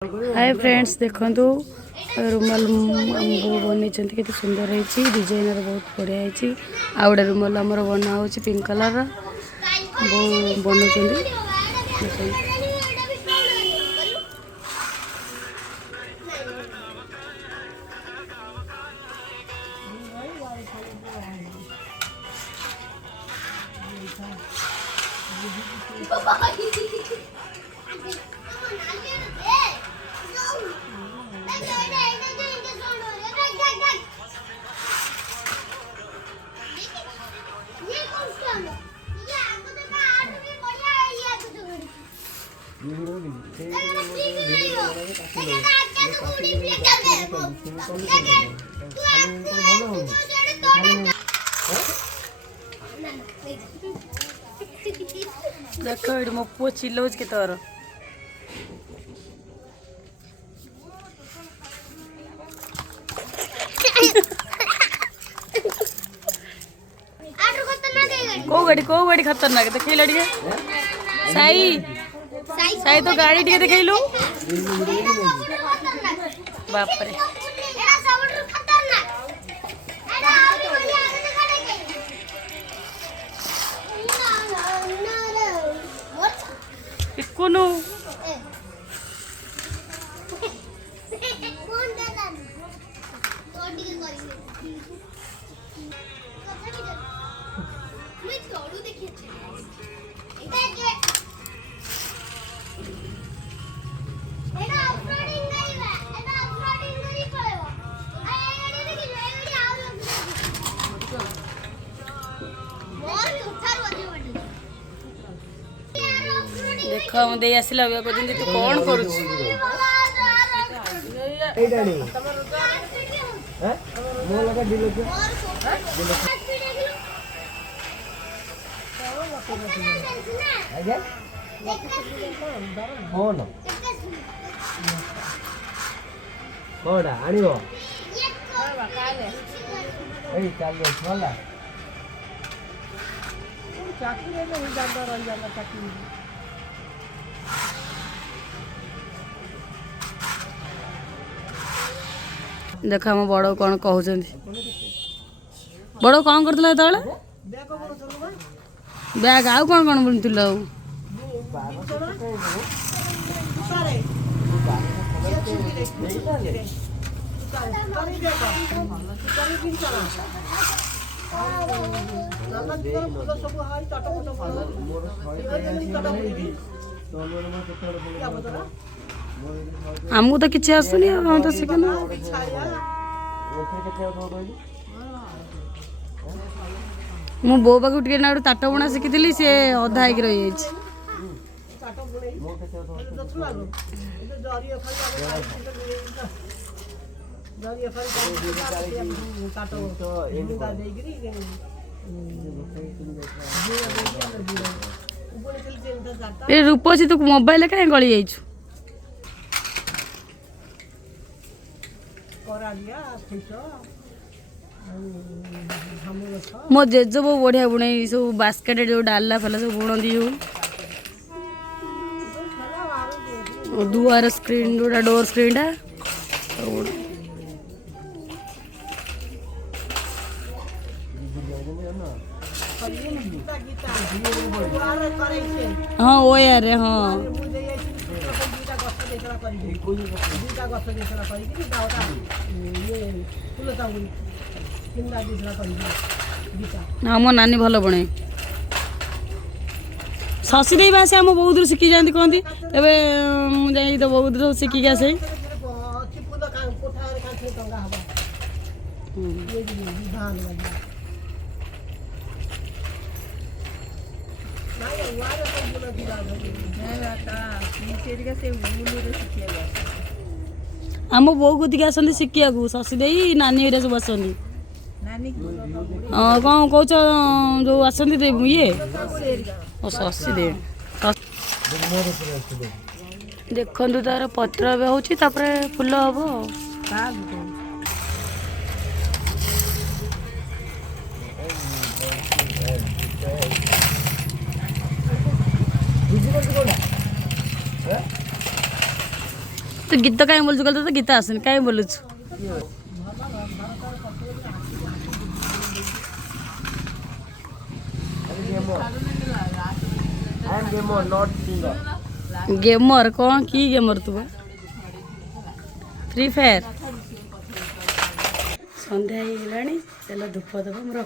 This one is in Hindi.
हाय फ्रेंड्स देखो रुमाल बो बन के सुंदर है डिजाइनर बहुत बढ़िया है। आ गए रुमाल आमर बना हो पिंक कलर बो बन देख मो पु चिल्लाऊँ के तोर को गाड़ी खतरनाक देखल टे साई साई तो गाड़ी टे देखलु बापरे इकुनु देख मुझे आसला कहते तू कौन कर देख आम बड़ कौन कहते बड़ कौन करता बैग आउ कौन कौन बुणुल आमको तो किसी आसुनी हम तो शिखना मो बो पाक टे ना ताट बुणा शिखी सी अधा हो रही रूपसी तू मोबाइल कहीं गली जाइछु मो जेज बो बढ़िया बुणे सब बास्केट जो डाला फल सब बुणती जो दुआर स्क्रीन जो डोर स्क्रीन हाँ वो यार हाँ हाँ मो नानी भल बणे शशि दे बासे आम बहुत शिखी जाती कहती मुझे तो बहुत शिखिक आसे आम बो कदी आसती शिखा शशि दे नानी सब आसती कौन कौच जो आसती ये शशि दे देखु तार पत्र हो फुल हम तू गीत कहीं बोलुଛୁ कहଲେ ତ ଗୀତ ଆସୁନି କାହିଁ ବୋଲୁଛୁ? I am gamer, not singer. Gamer कौन की गेमर तू? Free fire. ସନ୍ଧ୍ୟା ହେଇଗଲାଣି ଚାଲ ଧୂପ ଦେବ ମୁଁ ରଖୁଛି।